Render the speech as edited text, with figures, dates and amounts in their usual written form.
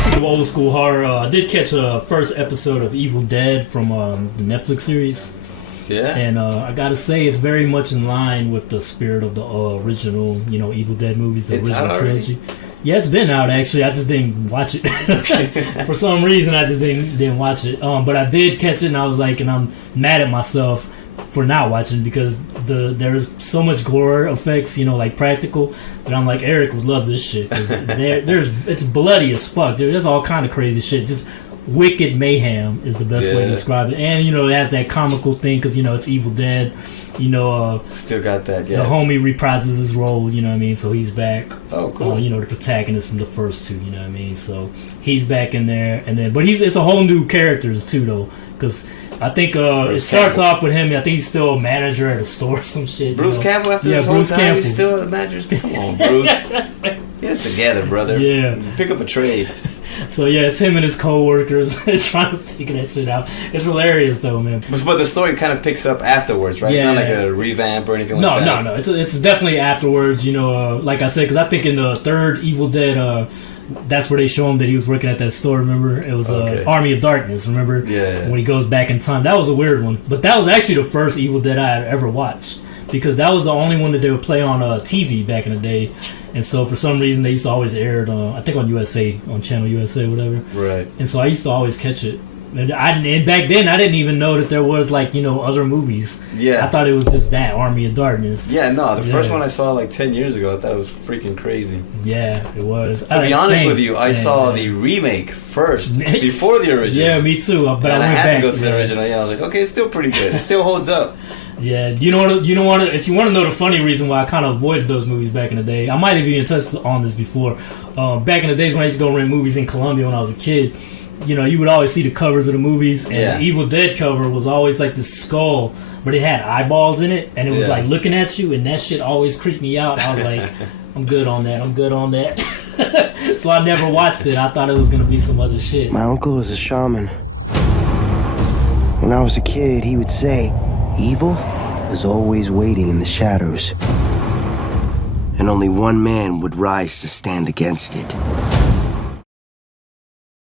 Speaking of old school horror, I did catch a first episode of Evil Dead from the Netflix series. Yeah. And I gotta say, it's very much in line with the spirit of the original, Evil Dead movies, the original trilogy. Yeah, it's been out actually. I just didn't watch it for some reason. I just didn't watch it. But I did catch it, and I was like, and I'm mad at myself for not watching because there's so much gore effects, like practical. That I'm like, Eric would love this shit. It's bloody as fuck. There's all kind of crazy shit. Just wicked mayhem is the best way to describe it. And it has that comical thing because it's Evil Dead. Still got that. Yeah. The homie reprises his role. You know what I mean? So he's back. Oh, cool. The protagonist from the first two. You know what I mean? So he's back in there, but it's a whole new characters too though, because I think it starts off with him. I think he's still a manager at a store or some shit. Bruce Campbell after this whole time, he's still a manager. Come on, Bruce. Get it together, brother. Yeah. Pick up a trade. So yeah, it's him and his co-workers trying to figure that shit out. It's hilarious though, man. But the story kind of picks up afterwards, right? Yeah. It's not like a revamp or anything like that. No. It's definitely afterwards. Like I said, because I think in the third Evil Dead, that's where they show him that he was working at that store. Remember, it was Army of Darkness. Remember, when he goes back in time. That was a weird one, but that was actually the first Evil Dead I had ever watched because that was the only one that they would play on TV back in the day. And so for some reason they used to always air it I think on USA, on Channel USA or whatever. Right. And so I used to always catch it. And back then I didn't even know that there was other movies. Yeah. I thought it was just that Army of Darkness. Yeah, no, the first one I saw like 10 years ago, I thought it was freaking crazy. Yeah, it was. To be honest with you, I saw the remake first before the original. Yeah, me too. But I had to go to the original. Yeah, I was like, okay, it's still pretty good. It still holds up. Yeah, if you want to know the funny reason why I kind of avoided those movies back in the day, I might have even touched on this before. Back in the days when I used to go rent movies in Colombia when I was a kid, you would always see the covers of the movies, and the Evil Dead cover was always like this skull, but it had eyeballs in it, and it was like looking at you, and that shit always creeped me out. I was like, I'm good on that. So I never watched it. I thought it was going to be some other shit. My uncle is a shaman. When I was a kid, he would say, evil is always waiting in the shadows, and only one man would rise to stand against it.